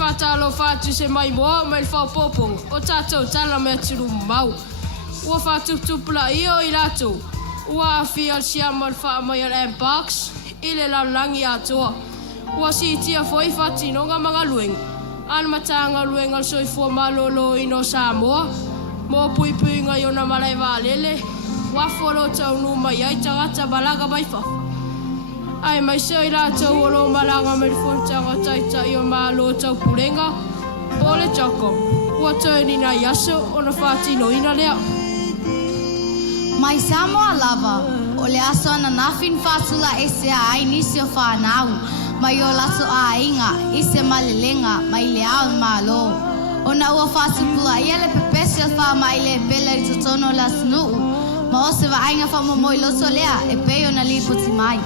whātalo whātu se mai moa mai whāpopong o tātou tala mea turu mau. Ua whātuptupula i o I rātou. Ua awhia sia mal wha mai al M-Parks I le laulangi atoa. Ua si tia foi whatino ngā mga lueng. Ana matanga lueng al soifua malolo ino Samoa. Mo pui pui ngai o na malai wālele. Ua wholo tau numa iai tangata balaga mai whafu. Ai mai se I rātou o lo malanga me whuntanga taita I o malo tau purenga. Ole tako. Ua tōni na yaso o na whātino ina lea. Mai Samoa lava, o le aso ana nafin whātula e se a ai nisi o whānau. Mai o laso a inga, I se malelenga, mai le ao I malo. O na ua whātupula ia le pepesi o wha mai le pele I totono la snuu. Ma o se wa ainga whamomoi loso lea, e peo na li puti mai.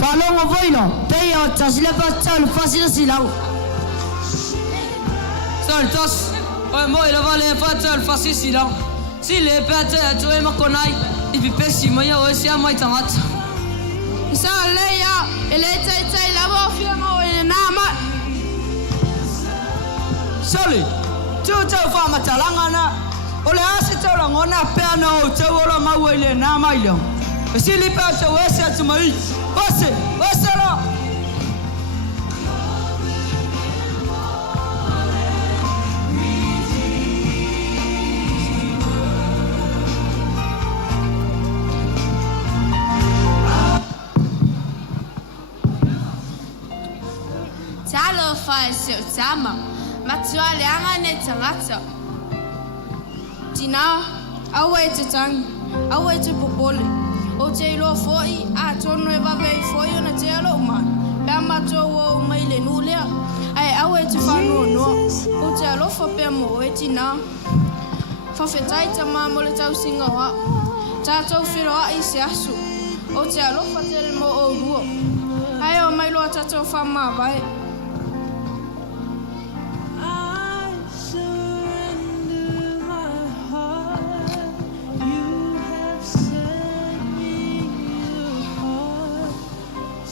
Falongo voino, te o tasile pa tau fasile silau. Sol tos, o mo ila vale pa tau fasile silau. Si le pa tau tu e makonai, I pipesi mai o sia mai tangata. Sa leia, ele tai la mo fia mo e nama. Soli, tu tau fa matalanga na. O le ase tau la ngona pe na o tau ola mau ele na mai lo. Si le pa tau ese atu mai. Ose la. Talo fai se tama. Matua le anga ne tangata. Tina, awe te tangi, awe te popole. O te ilo foi, a tono e wawei foi o na te alo umai. Pea mato o umai le nulea. Ai awe te whanua noa. O te alofa pea mo e tina. Whawhetai ta mamo le tau singa wa. Tātou whiroa I se asu. O te alofa tere mo o rua. Ai o mai loa tātou whamma vai.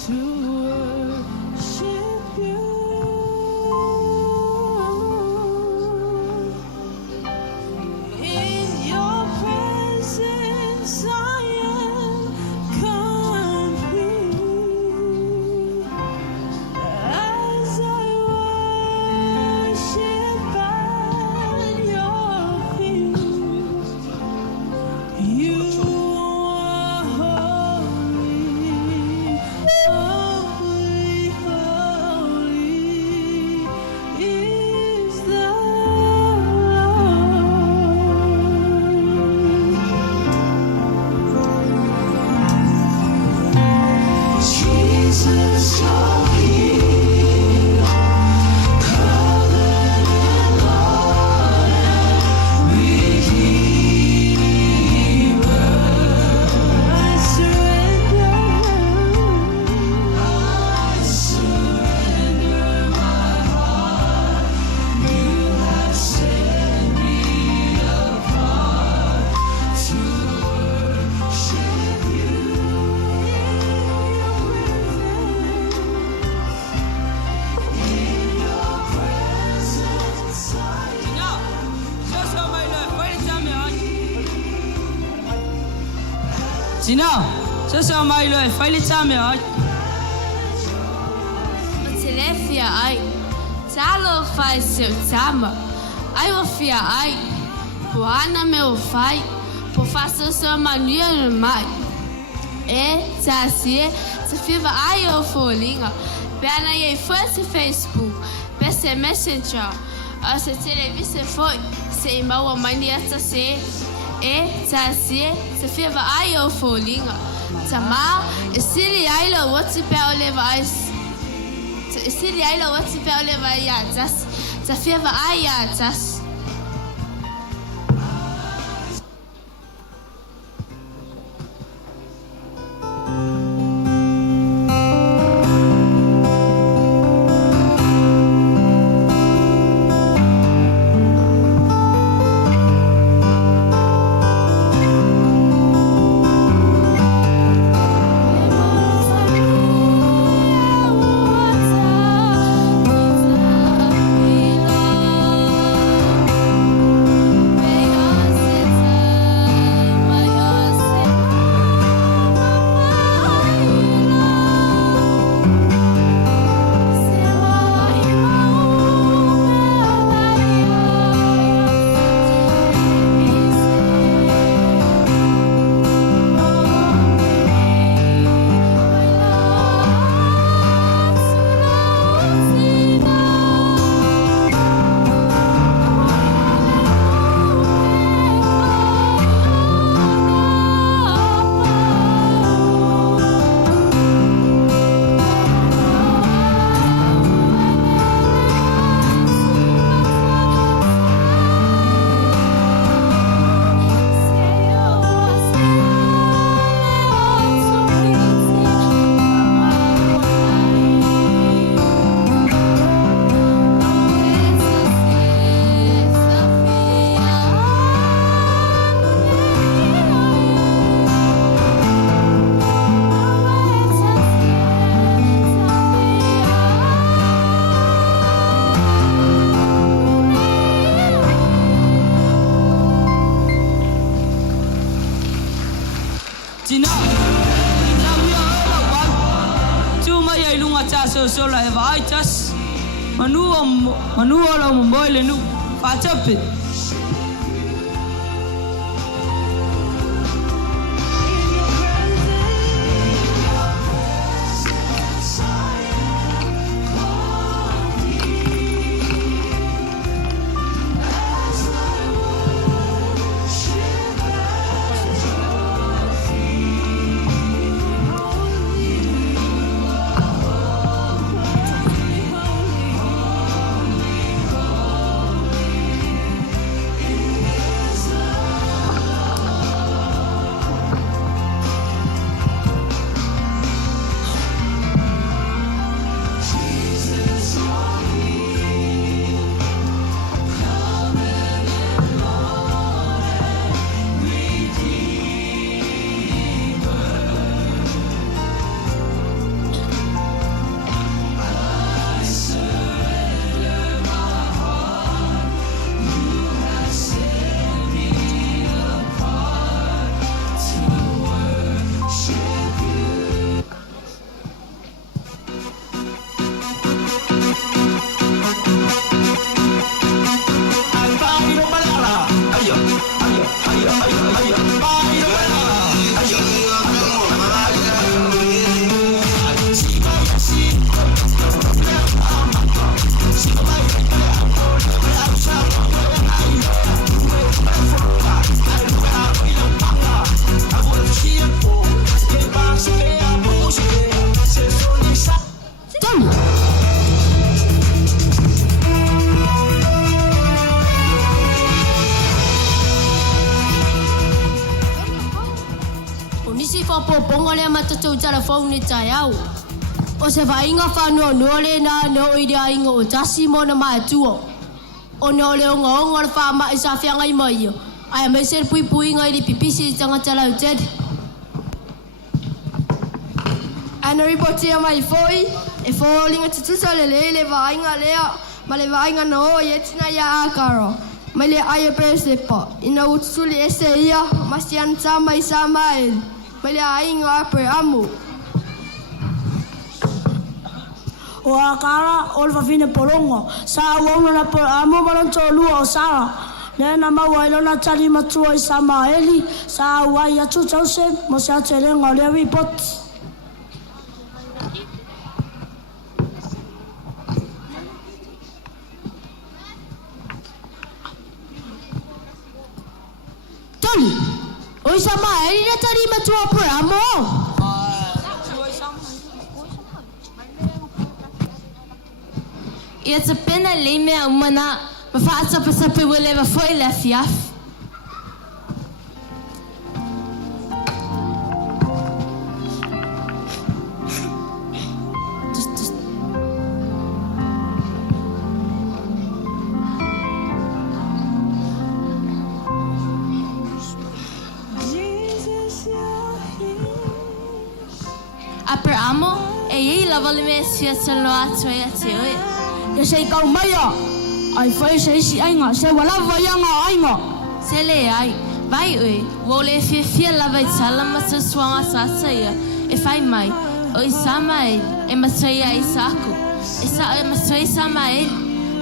Come Tina, sa mai lo e fai le tame ai. O te le fia ai. Talo fai seu tama. Ai o fia ai. Po ana me o fai. Po faso so mania no mai. E ta sie se fiva ai o folinga. Pena e foi se Facebook. Pese Messenger. A se televise foi. Se mau mania ta se. E ta sie se fiva ai o folinga. Tama e sili ai lo WhatsApp o leva ai. Sili ai lo WhatsApp o leva ai atas. Se fiva ai atas. Tina, na mia ela wan. Tu mai ai lunga cha so la e vai tas. Manu la mo moile nu. Fa chape. Ponga le matatu telefone ni tai au. O se vainga whanua nuole na no i rea inga o tasi mo na mai tuo. O no leo ngā onga le wha mai sa whianga i mai o. Ai me ser pui pui ngai li pipisi i tangata lau ted. Ana ripoti a mai foi, e fōlinga tutusa le le vainga lea, ma le vainga no i etina ia ākaro. Mai le aia presepa, ina utuli ese ia, masi anta mai sa mai. mai le ainga pe amu. O akara o le fafine polongo sa uona na por amo malon tolua o sara nena mawailo na tali matua i Samaeli sa wai atu tause mo sa tele ngole report Toli o i Samaeli na tali matua por amo. Ia te pena le mea umana ma whaatapasape wale wa foi le fiaf. Aper amo e iei lava le mea sia te loa atu e ate oe. ya sei kau maya ai fai sei si ainga se wala vayanga ainga Se le ai, vai oi, wole fia lava i tala ma te suanga sasa ia, e fai mai, o i Samael, e matoia i sako, e matoia i Samael,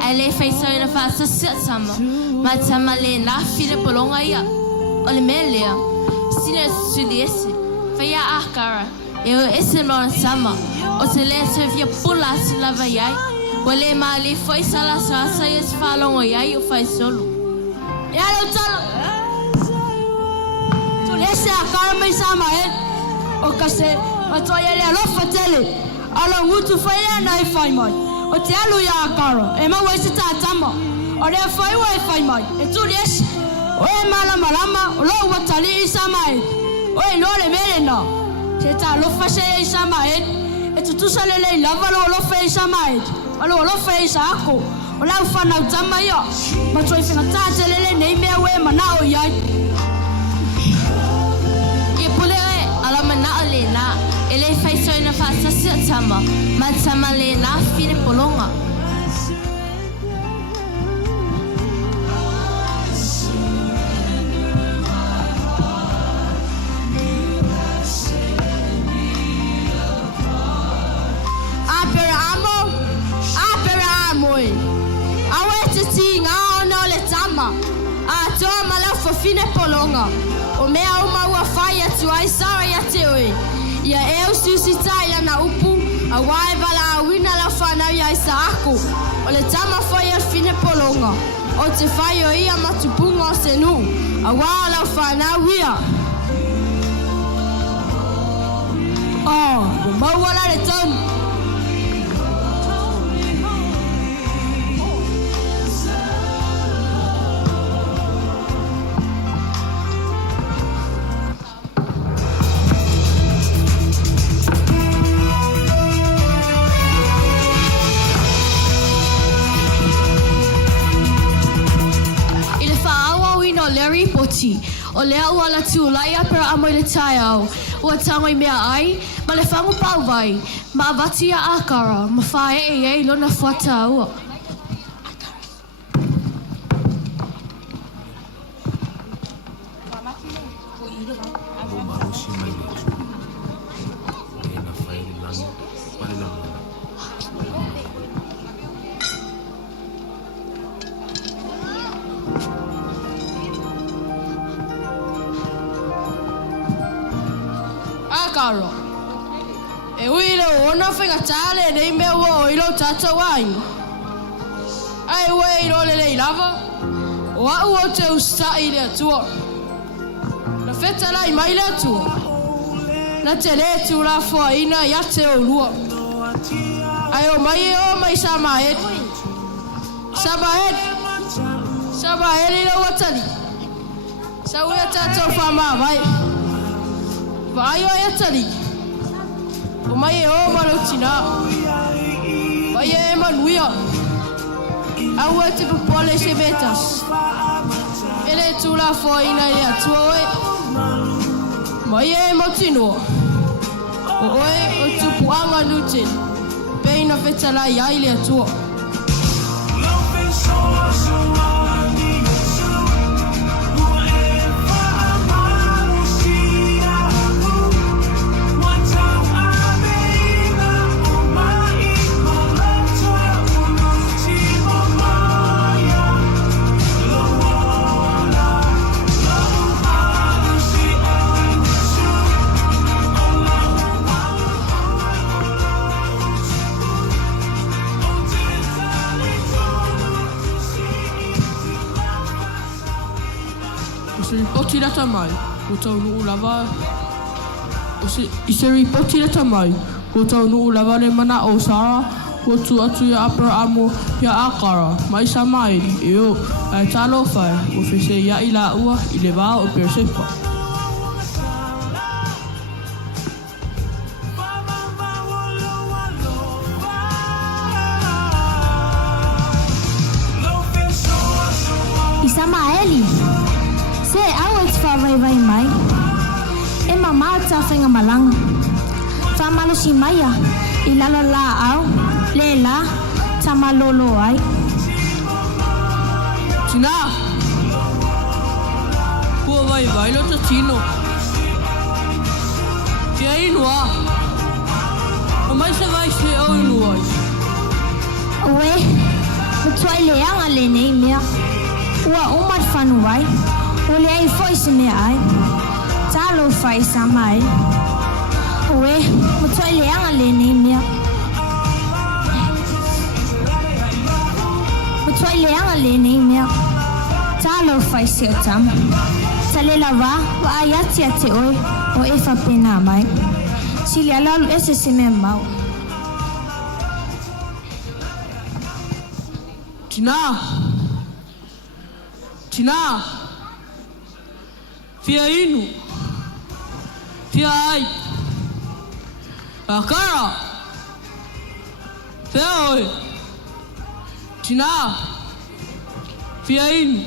e le fai sa ina fasa sia tama, ma tama le na file polonga ia, o le mea lea, sina suli ese, fai a akara, e o ese mona tama, o te le te via pula si lava iai, wale ma le fai sala sasa ia si falongo iai o fai solo. ya lo tala tu lese akara mai Samael o kase matoia le alofa tele ala ngutu fai le na i fai mai o te alu ya akara e ma wai se tatama o le fai wai fai mai e tu lese o e malama o lo watali i Samael o e lo le mele na se ta alofa se i Samael e tu tu sale le lava lo alofa i Samael alo alofa i Sako o lau whanau tama ia ma toi whenga tātelele nei mea we manao iai Ia pule oe, ala manao le nā, e le whaisoi na whātasi a tama, ma tama le nā whire polonga. Apera amo e. Awe te tinga ono le tama. A toa malau fafine polonga. O mea uma ua whai atu ai sara ia te oe. Ia eo susita ia na upu. A wae wala a wina la whanau ia i sa aku. O le tama whai a fine polonga. O te whai o ia matupunga o se nu. A waa la whanau ia. o maua la le tonu Larry Poti. O lea ua la tu lai apera amo i le tai au. Ua tango i mea ai, ma le whangu pau vai. Ma avati a akara, ma whae e lona whata aua. Akaro. E ui le ona whenga tāle nei mea ua o ilo tātou ai. Ai ua e ilo le lei lava. O au o te ustai le atua. Na wheta lai mai le atua. Na te le tu la fua ina i ate o lua. Ai o mai e o mai Samael. Samael ilo watali. Sa ua tātou whama vai. Vai o ia tali. O mai e o marotina. Vai e manuia. Au e te popole se metas. Ele tu la foina e atua oe. Mai e motino. O oe o tupu anga nutin. Peina whetala i aile atua. poti la tamai. Ko tau nuu lava. I se ripoti la tamai. Ko tau nuu lava le mana o Sara. Ko tu atu ia apara amo ia akara. Mai sa mai i o. Ai talo fai. Ko fese ia i la ua i le vā o Persepa. Isamaeli, se au e te whawaiwai mai. E mamā ta whenga malanga. Whamalo si maia, i lalo la au, le la, ta malolo ai. Tina! Kua vai lo ta tino. Kia inua. O mai se vai se o inua. Oe, mutuai le anga le nei mea. Ua umar whanuai, o le ai foi se mea ai. Talo whai sa mai. Oe, mutuai le anga le nei mea. Mutuai le anga le nei mea. Talo whai se o tama. Tale la wa ai ati a te oi, o e whapena mai. Sili alalu ese se mea mau. Tina! Tina! Fia inu! Fia ai! Akara! Fia oi! Tina! Fia inu!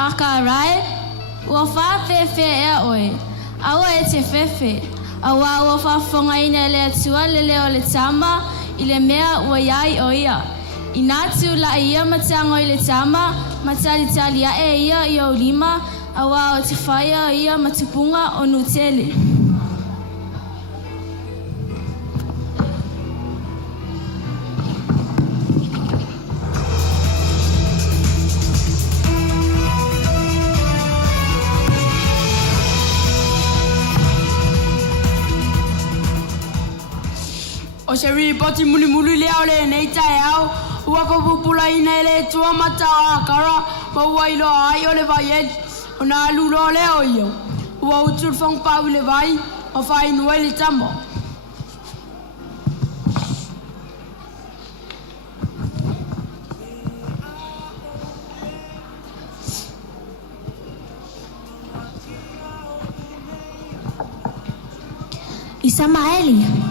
Akarai, ua whawhewhe ea oe. Aua e te whewhe. Aua ua whawhonga ina le atua le leo le tama i le mea ua iai o ia. I nātu la ia matango i le tama, matali tali a e ia i o lima, aua o te whaia o ia matupunga o Nutele. O se ripoti muli lea ole nei tae au. Ua ko pupula ina ele tua mata a kara. Ma ua ilo ai ole vai ed. O na alulo leo iyo. Ua utur fong pau le vai. O fai nuai le tamo.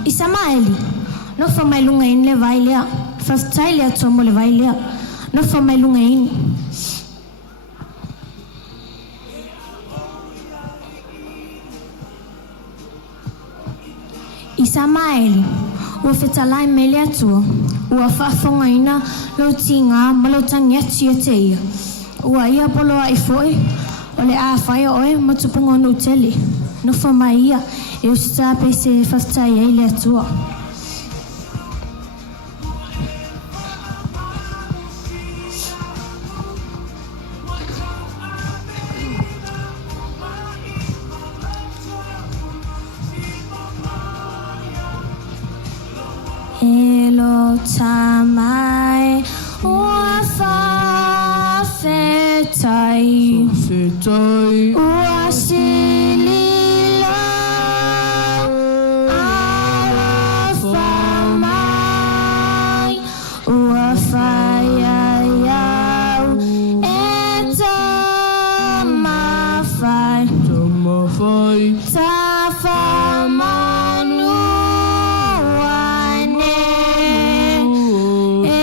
Isamaeli. No fa mai lunga in le vai lea. Faftai lea tomo le vai lea. No fa mai lunga in. Isamaeli. Ua fetalai me lea tua. Ua whaafonga ina lau tinga ma lau tangi atu te ia. Ua ia polo ai foi. O le a whaia oe matupunga no tele. No fa mai ia. E o sta pe se whaftai ai lea tua. Elo tamai ua whawhetai ua silila awa whamai ua whaiaiau e tamawhai tawhamanu wane e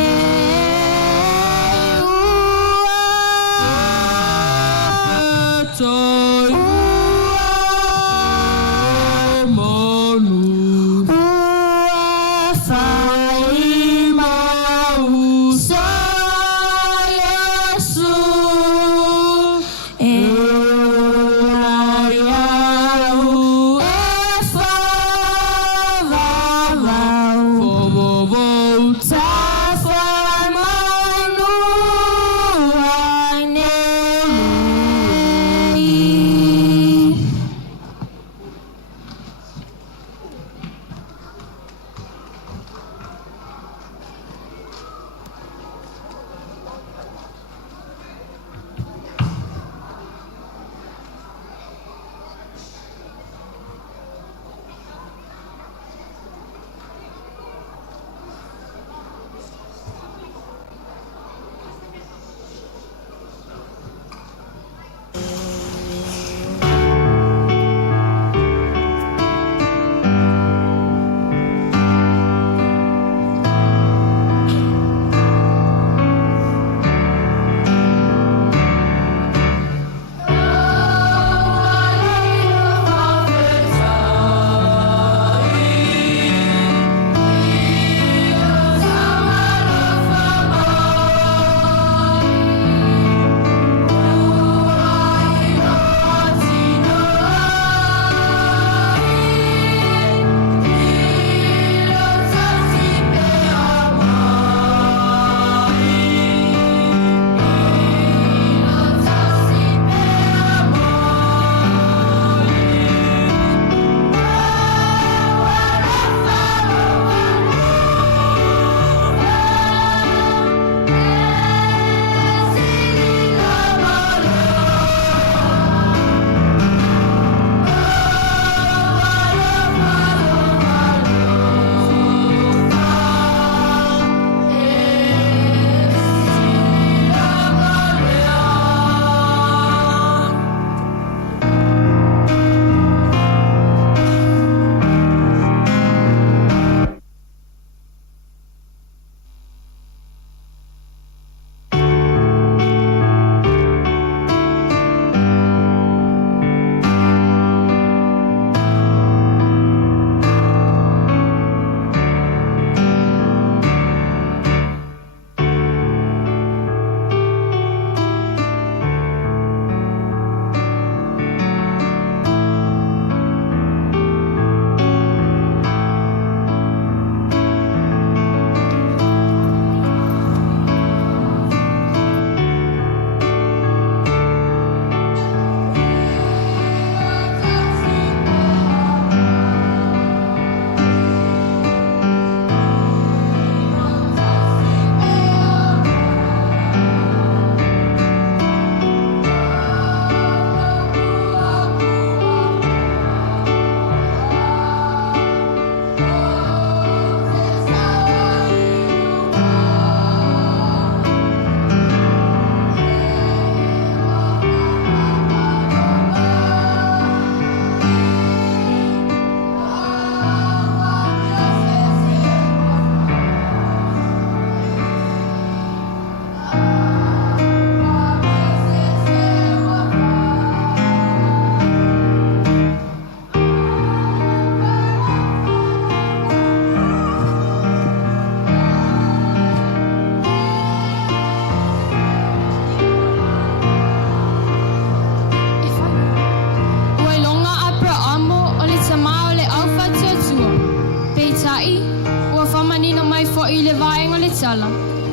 le vaenga le tala.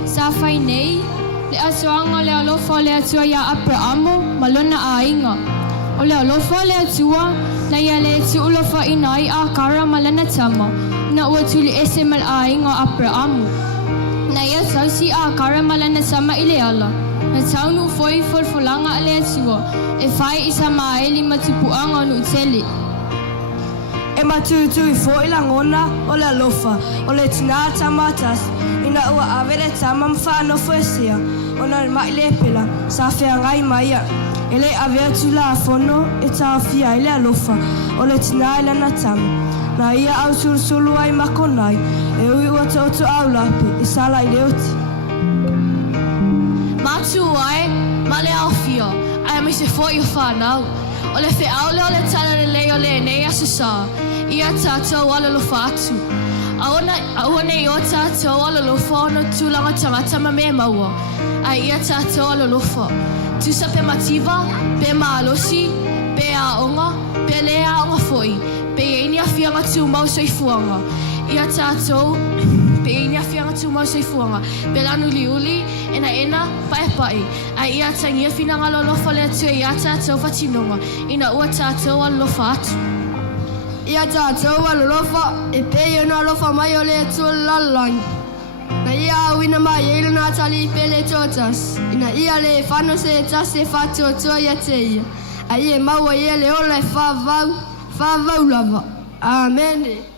Sa whai nei, le asoanga le alofa le atua ia Abrahamo, malona a inga. O le alofa le atua, na ia le tu ulofa inai a kara malana tama, na ua tuli ese mal a inga Abrahamo. Na ia sausi a kara malana tama i le ala. Na taunu foi folfolanga a le atua, e whai isa maaeli matupuanga nu tele. E matutu I fo I langona o le alofa, o le tina tamatas, ina ua avere tama mwhano fuesia, o na mai le pela, sa whea ngai maia. E le avea tula a fono, e tā fia I le alofa, o le tina I lana tama. Na ia au sulusulu ai makonai, e ui ua tautu au lapi, I sala I le oti. Matu ai, ma le au fia, ai me se fo I o whanau. O le whi au leo le tala le leo le nei asu sa, ia tātou ala lo whātu. Aua nei o tātou ala lo whāno tūlanga tangata ma me maua, ai ia tātou ala lo wha. Tusa pe mativa, pe maalosi, pe a onga, pe le a onga foi, pe eini a whianga tū mau soifuanga. Ia tātou, pe eini a whianga tū mau soifuanga, pe lanu liuli, ena, pai, ai ia tangia whinanga lo lofa le atu e ia tātou whatinonga, ina ua tātou ala lo whātu. Ia tātou ala lofa, e pe iona lofa mai o le atu lalang. Na ia awina mai e iluna tali pe le totas, ina ia le whano se tase whatu o tua ia te ia. A ia maua ia le ola e whāvau lava. Amen.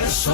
Yes.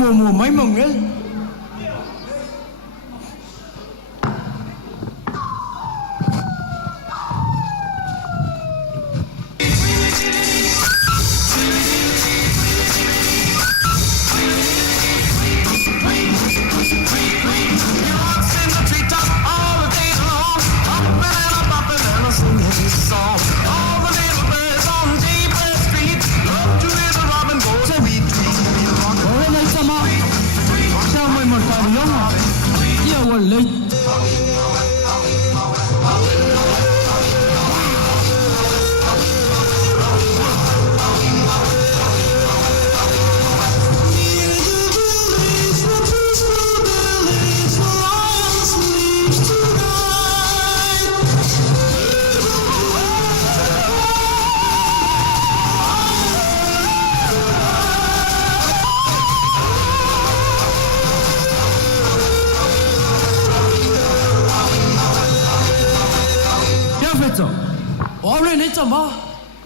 mùa mấy mừng ấy.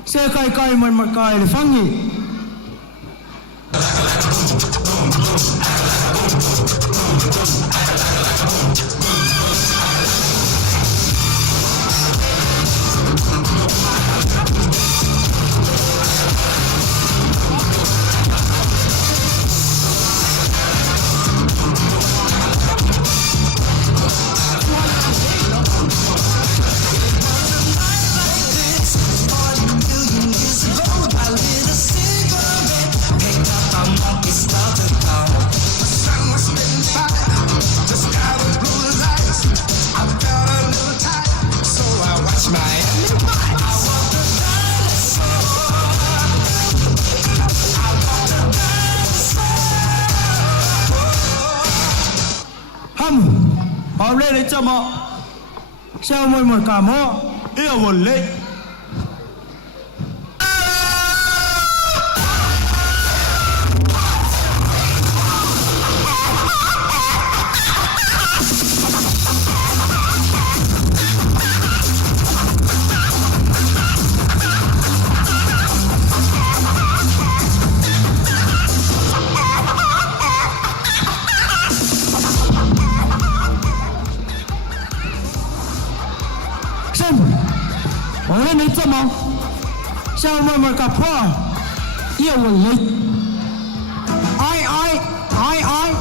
Xe cài cài mà cài để phăng nhỉ. Bảo lên đấy cho mọ sao môi một cả mọ yêu một lên Bảo lên đấy cho mọ sao môi một cả mọ yêu một lên ai ai ai ai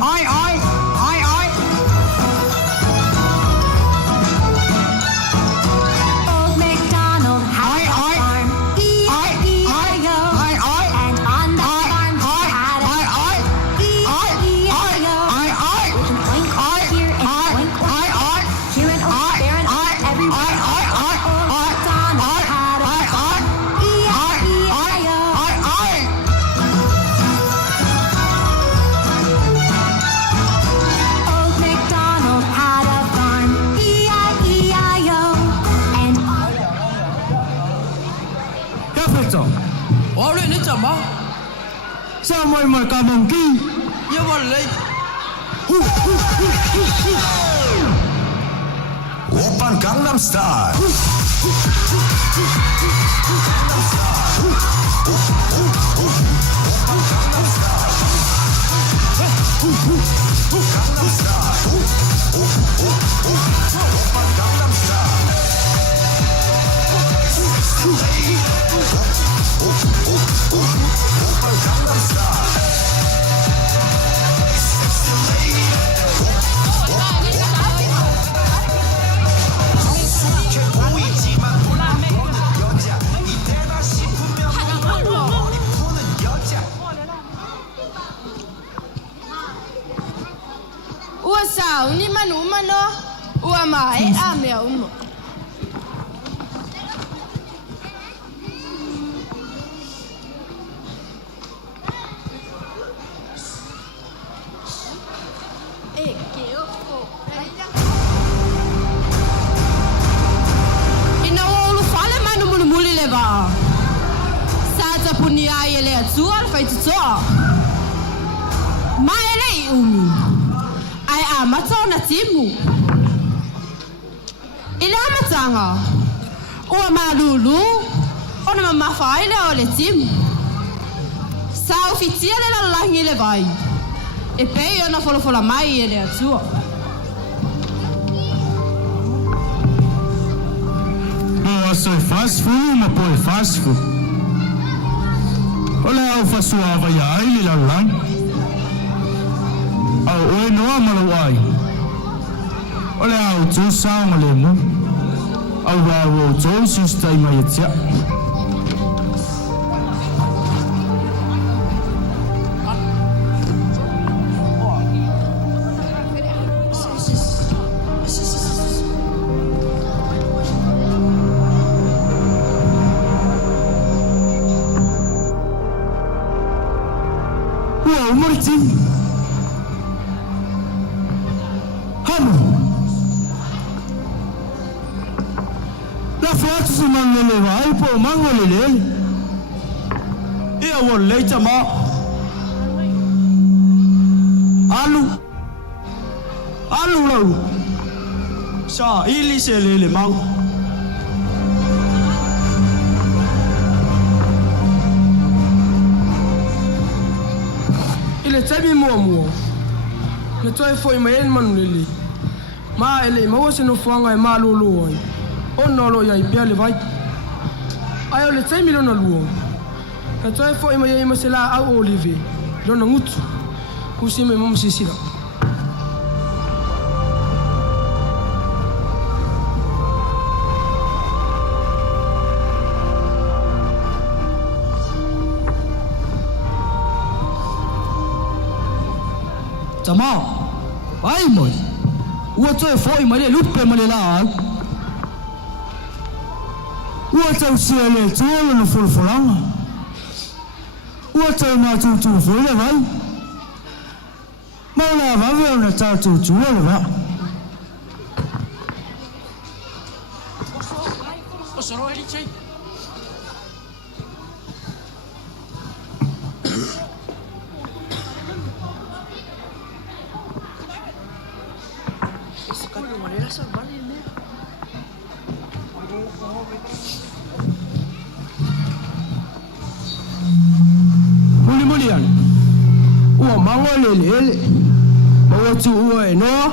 ai ai ai ai Old MacDonald had a farm, E-I-E-I-O, and on that farm he had a E-I-E-I-O, with an oink here and an oink here and oink there and oink everywhere. Old MacDonald had a farm, E-I-E-I-O. Old MacDonald had a farm, E-I-E-I-O, and Perfetto. Bảo lên đấy cho mọ sao môi một cả mong kia yêu một lên Oppan Gangnam Style. Ua sao ni manu mano ua mai a mea umo. Ina ulu fale manu mulu muli leva. Sata puni ai ele atua fai tutoa. Mai ele umi. Ai a matau na timu. Ila matanga. Ua malulu. Ona mamawhaile o le timu. Sa ofitia le la langi le vai. E pei ona folofola mai e le atua. Mo aso e fast food, ma poi fast food. Ole au fasuava ia ai le la langi. Au oe noa malu ai. Ole au tu sao ma le mu. Au rau o tu sustai mai etia. Uau, Martin. Hano. La foto se mangole vai po mangole le. Ia wo leita ma. Alu lau. Sa ili se le mang. Ile tabi mua. Le toi foi mai en manuli. Ma ele ma wose no fuanga e ma lulu ai. Ono lo ia pia le vai. Ai le tabi lo na luo. Le toi foi mai e masela au olive. Lo na ngutu. Kusi me mom sisira. Tama, vai moi. Ua toi foi mai le lupe mai le la. Ua tau sia le tuolo no fulfulanga. Ua tau ma tu fule vai. Maula va ve una tatu tuolo va. Osoro eli chei. Mulian. Ua mangole le. Mawa tu ua e noa.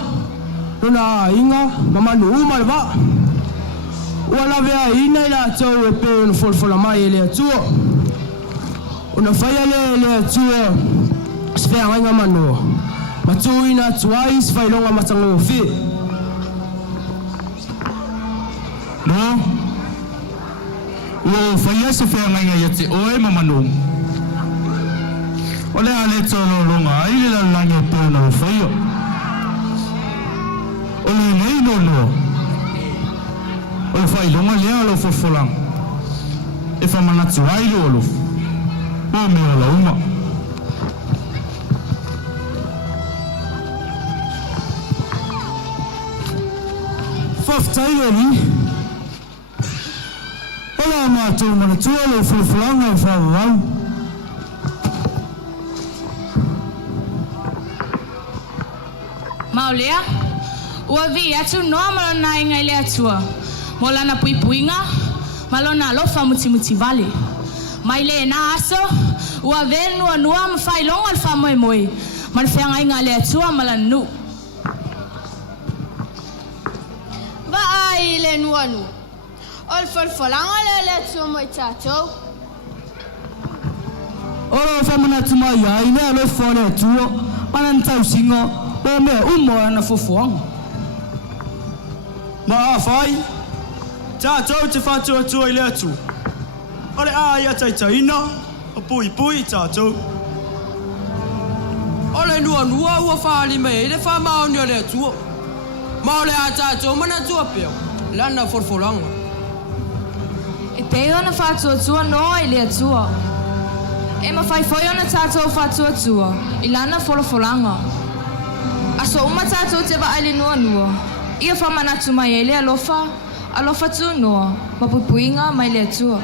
Nona inga mama no uma le va. Ua la vea ina ila tau e pe no folfola mai le atua. Una faya le atua. Sfea nganga manoa. Matu ina tuai sfai longa matango fi. No. Ua faya se fea nganga yate oe mama no. Ole ale tono longa ai le la langi e pe no fayo. Ole nei no. Ole fai longa lea lo fofolang. E fa manatu ai lo. O me la uma. Faftai ni. Ole ma tu manatu lo fofolang e fa wau. Maulea, ua vi atu noa malona inga ile atua. Molana puipuinga, malona alofa muti vale. Maile na aso, ua venua nua mfai longa alfa moe. Malfeanga inga ile atua malanu. Va ai le nuanu. Ol folfolanga le atua moi tatou. Ora fa manatu mai ai le alo fole atua. Manan tau singo. O me umo ana fofoang. Ma fai. Tatou te fatu atua i le atu. Ore a ia taitaina. O pui tatou. Ole nua ua whaali mei le wha maoni o le atua. Ma ole a tatou mana tua peo. Lana forfolanga. E pei ona whatua tua noa ile atua. E ma fai foi ona tatou whatua tua. Ilana folofolanga. Aso uma tatou te wa ali nua. Ia wha manatu mai ele alofa tu noa. Mapupuinga mai le atua.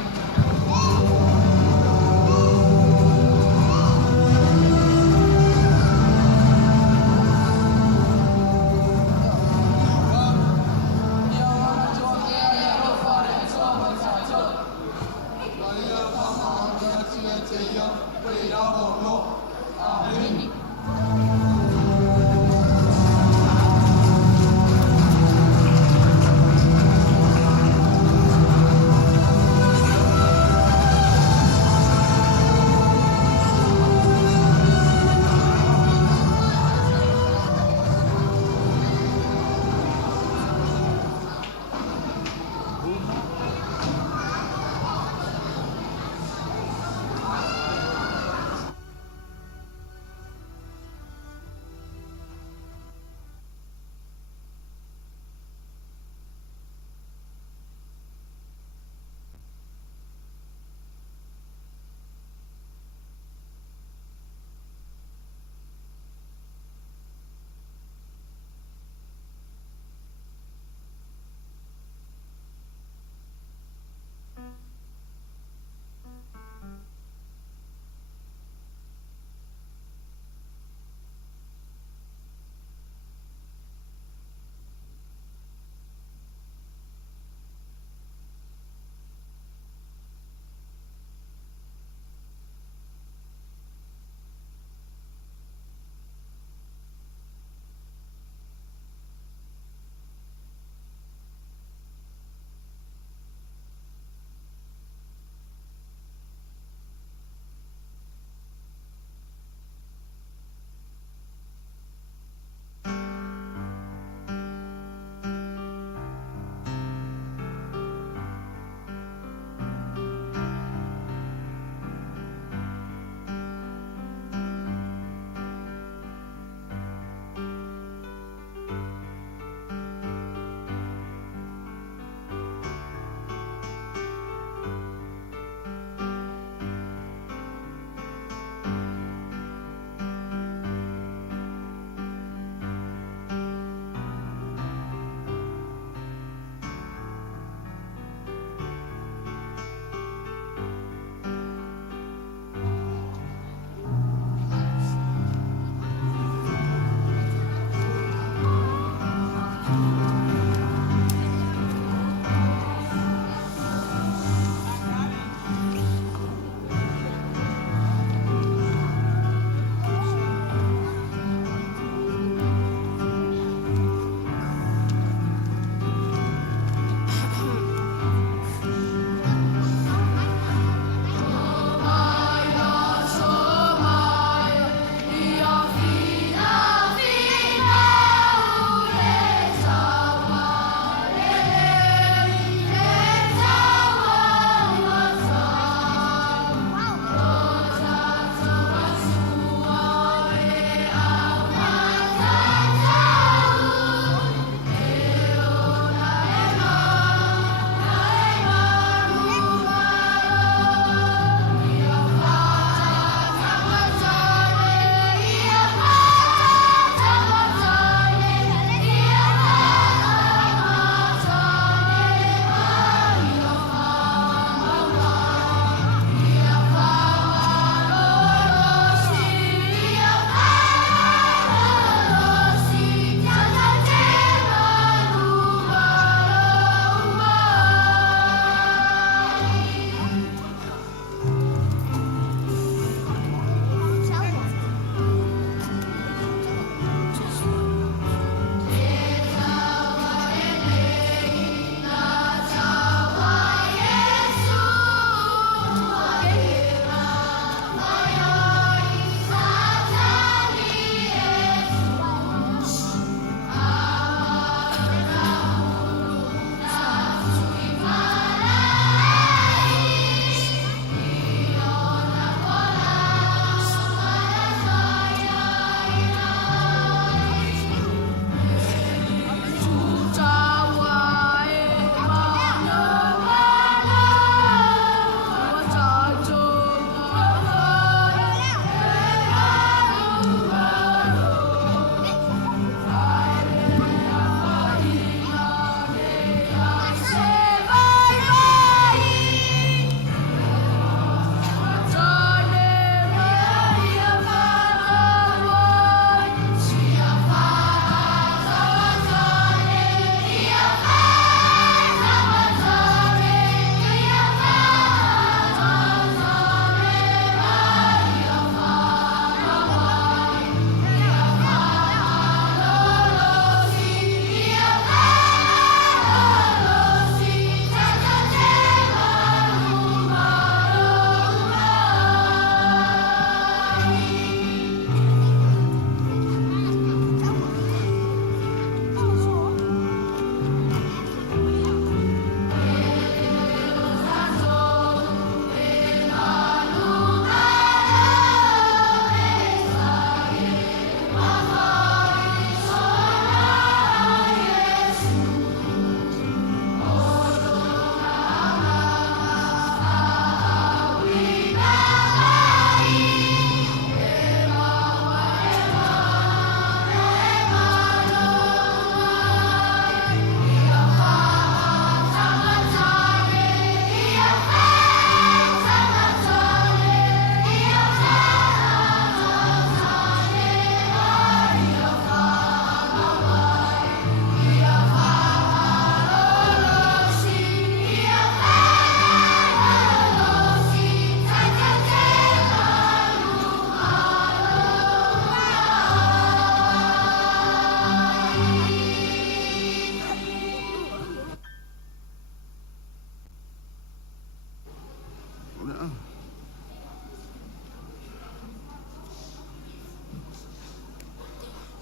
Wait,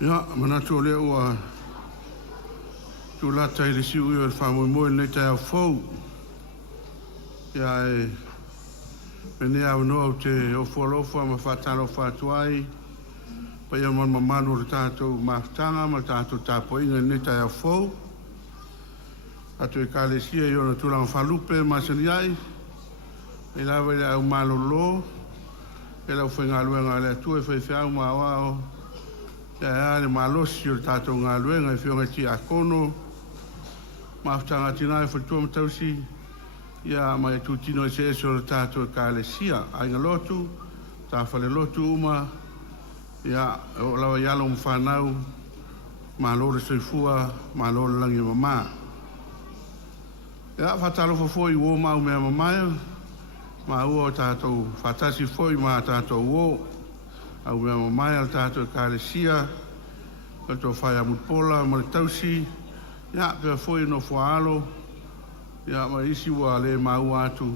Ia, manatu o lea ua tūlata i le siu i o le whamoimoe nei tai au fau. Ia e mene au noa o te ofualofa ma whatalo whatuai. Pa ia man mamanu o le tātou maftanga ma le tātou tāpoinga nei tai au fau. Atu e kālesia i ona tūlanga whalupe masani ai. E lawa i le au malolo. E lau whainga luenga le atu e whaiwhiau ma wao. Ia le malosi o le tātou ngā luenga e whionga ti a kono. Maftanga tina e whatua matausi. Ia mai tūtino e se eso le tātou e kālesia. Ainga lotu, tā whale lotu uma. Ia o lawa ialo mwhanau. Malo le soifua, malo le langi mamā. Ia whatalo fo i uo mau mea mamaia. Ma ua o tātou whatasi foi ma tātou uo. Au mea mamaia le tātou e kālesia. Kato whai amupola, ma le tausi. Ia pia foi no whaalo. Ia ma isi ua le mau atu.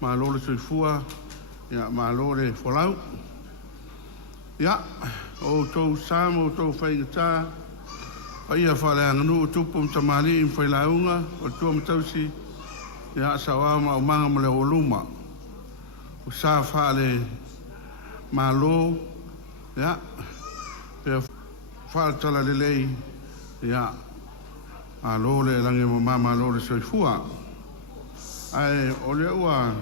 Ma lole soifua. Ia ma lole whalau. Ia o tau samo, o tau whaingatā. Ia whale anganu o tupu mtamali i mwhailaunga. O tua matausi. Ia sawa ma o manga ma le oluma. O sa whale malo. Ia. Pia whale tala lelei. Ia. A lole lange mama lole soifua. Ai o le ua.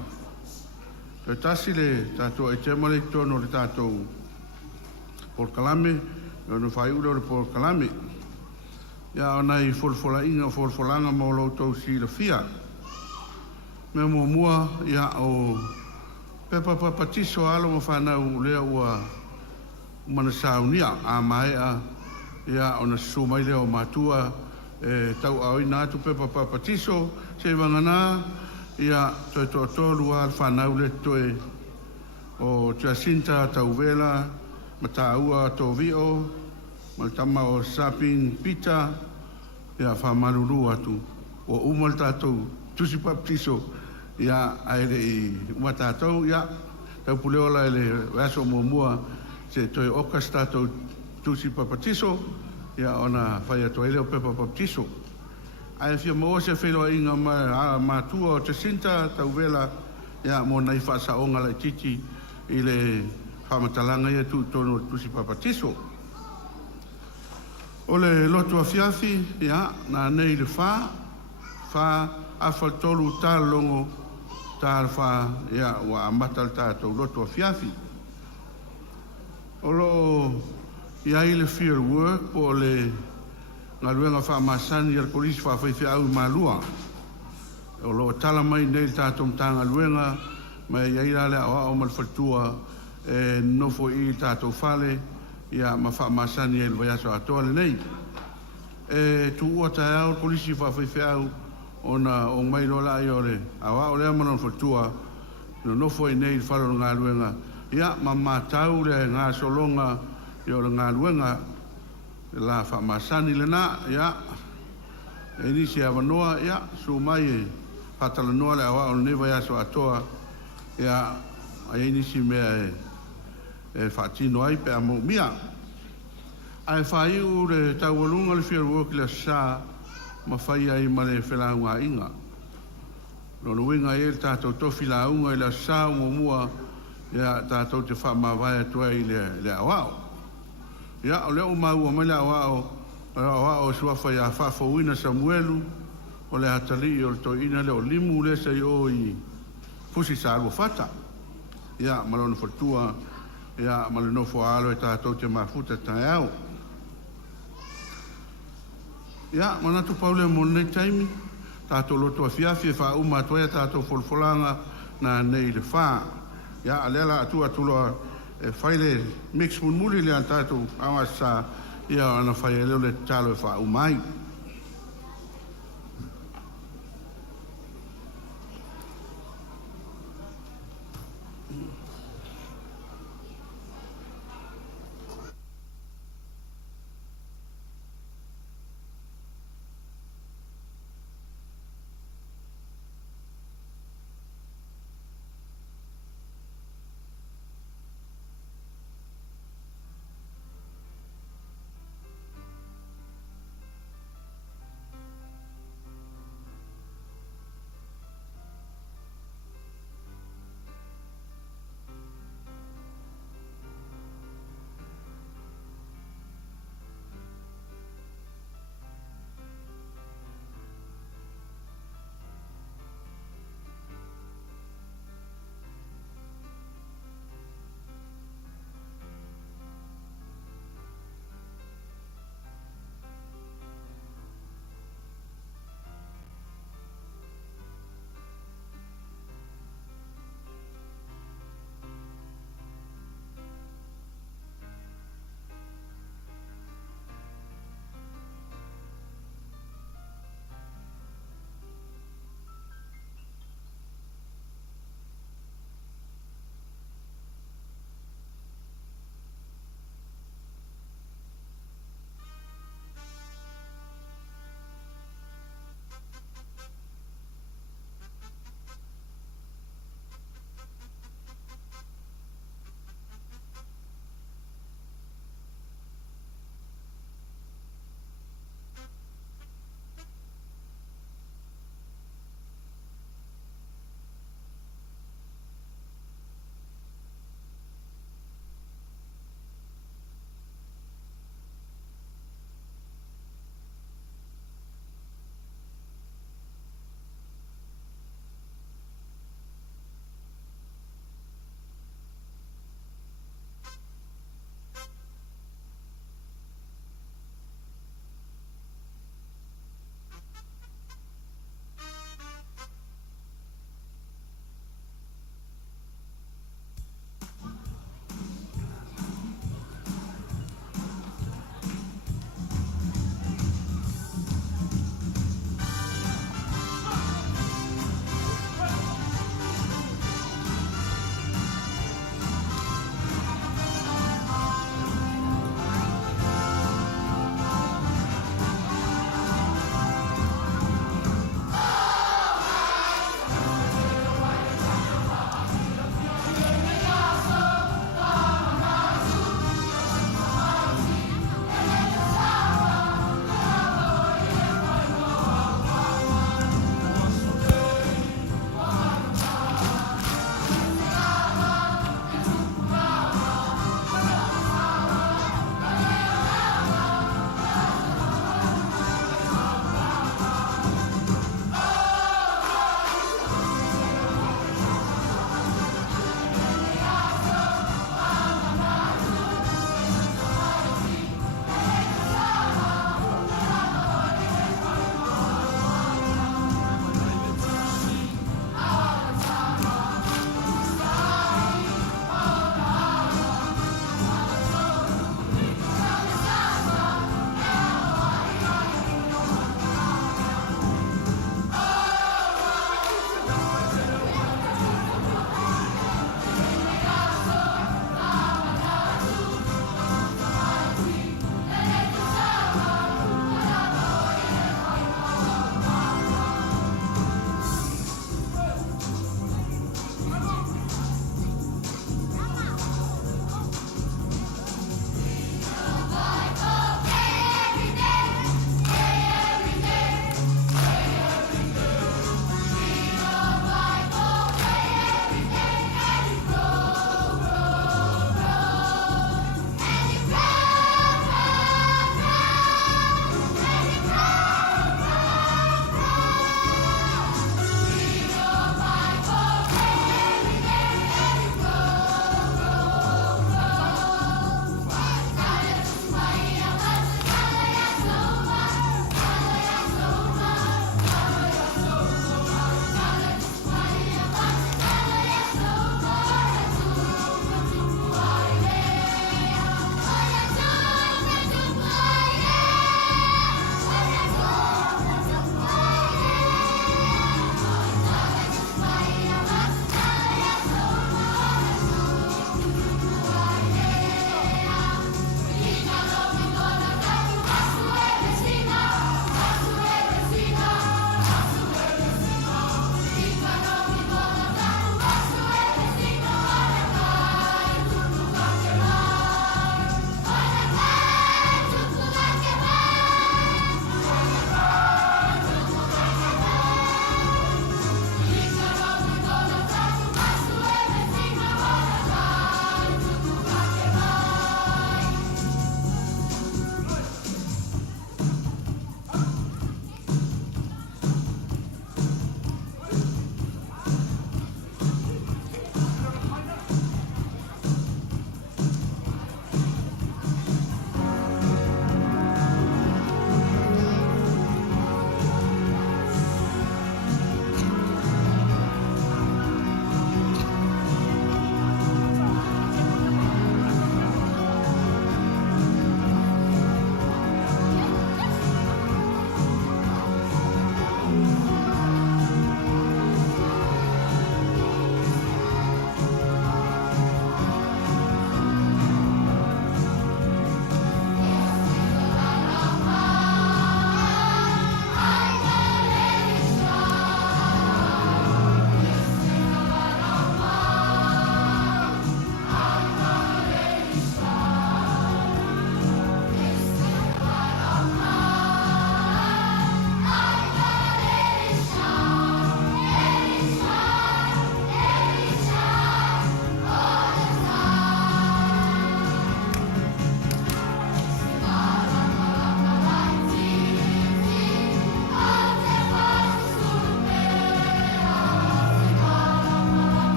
Te tasi le tātou e te male tono le tātou. Por kalame. O no whai ura le por kalame. Ia o nei folfola inga o folfolanga mo loutou si la fia. Me mo mua ia o pepa papatiso alo mo whanau lea ua mana saunia a maea ia o na sumai leo matua e tau au ina atu pepa papatiso se wangana ia toi tolu al whanau le toi o Jacinta tau vela mata ua to vio maltama o sapin pita ia whamaruru atu o umal tātou tusi papatiso ia aere i umatātou ia tau puleola ele waso mua se toi okas tātou tusi papatiso ia ona whai ato ele o pepa papatiso ae fia mo se wheloa inga mātua o Jacinta tau vela ia mo nei whasaonga lai titi i le whamatalanga ia tono tusi papatiso o le lotu a fiafi ia na nei le wha afal tolu tālongo tālwha ia wa amatal tātou lotu a fiafi. O lo ia i le field work po le ngaluenga wha masani al polisi wha whaiwhi au malua. O lo tala mai nei tātou mtanga luenga mai ia ira le awa o malfatua e nofo i tātou whale ia ma wha masani e lwaiaso atoa le nei. E tu ua tae au polisi wha whaiwhi au ona o mai rola i ore awa o lea manon fatua no nofo i nei whalo ngā luenga ia ma mātau le ngā solonga i ore ngā luenga la wha masani le nā ia e nisi awanoa ia su mai e patala noa le awa o newa yaso atoa ia a e nisi mea e whaatino ai pe amo mia ai whai u le taualunga le fiel work le sa ma whai ai ma le whelaunga inga. Rono winga e tātou tofi la unga i la sa mua ia tātou te wha mawai atua i le awao. Ia o leo maua mai le awao sua whai a whawhauina Samuelu o le hatali o le toina le o limu le sa i o i pusi sa alwa whata. Ia malona whatua ia malenofo alo e tātou te mafuta tae au. Ia, manatu paule mo nei taimi, tātou loto a fiafi e wha uma atoia tātou folfolanga na nei le wha. Ia, alela atua tuloa e whaile mix munmuri le an tātou awasa ia ana whaile leo le talo e wha umai.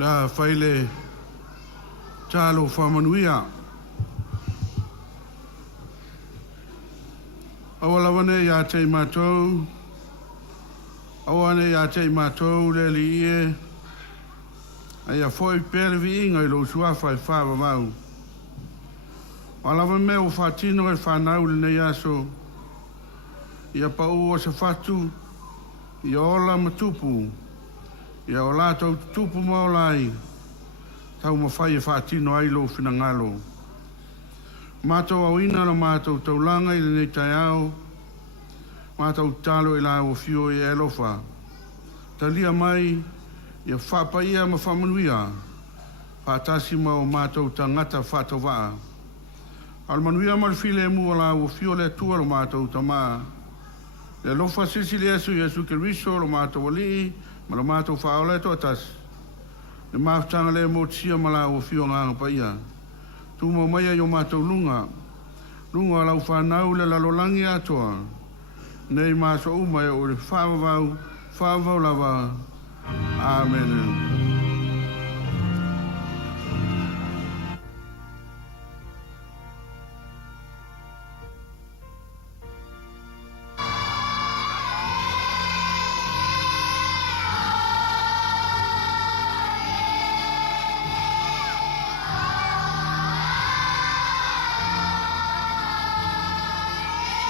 la faile talo whamanuia. Awala wane ia te mātou, awane ia te mātou le li e, ai a foi pere vi inga I lo suafa e whawa mau. Alawa me o whatino e whanau le nei aso, ia pa ua se whatu, ia ola matupu, ia o lātou tupu maolai, tau mawhai e whatino ai lo whinangalo. Mātou au ina na mātou taulanga I le nei tai au, mātou talo I la o fio I elofa. Talia mai, ia whapa ia ma whamanuia, whatasi ma o mātou tangata whatawaa. Al manuia ma le file mua la o fio le tua lo mātou tamā. Le lofa sisi le Yesu Keriso lo mātou wali, ma lo mātou whaole to atas. Le māwtanga le motia ma la o fio nganga pa ia. Tu mo mai yo mātou lunga. Lunga lau whanau le lalolangi atoa. Nei māso umai o le whawavau lava. Amen.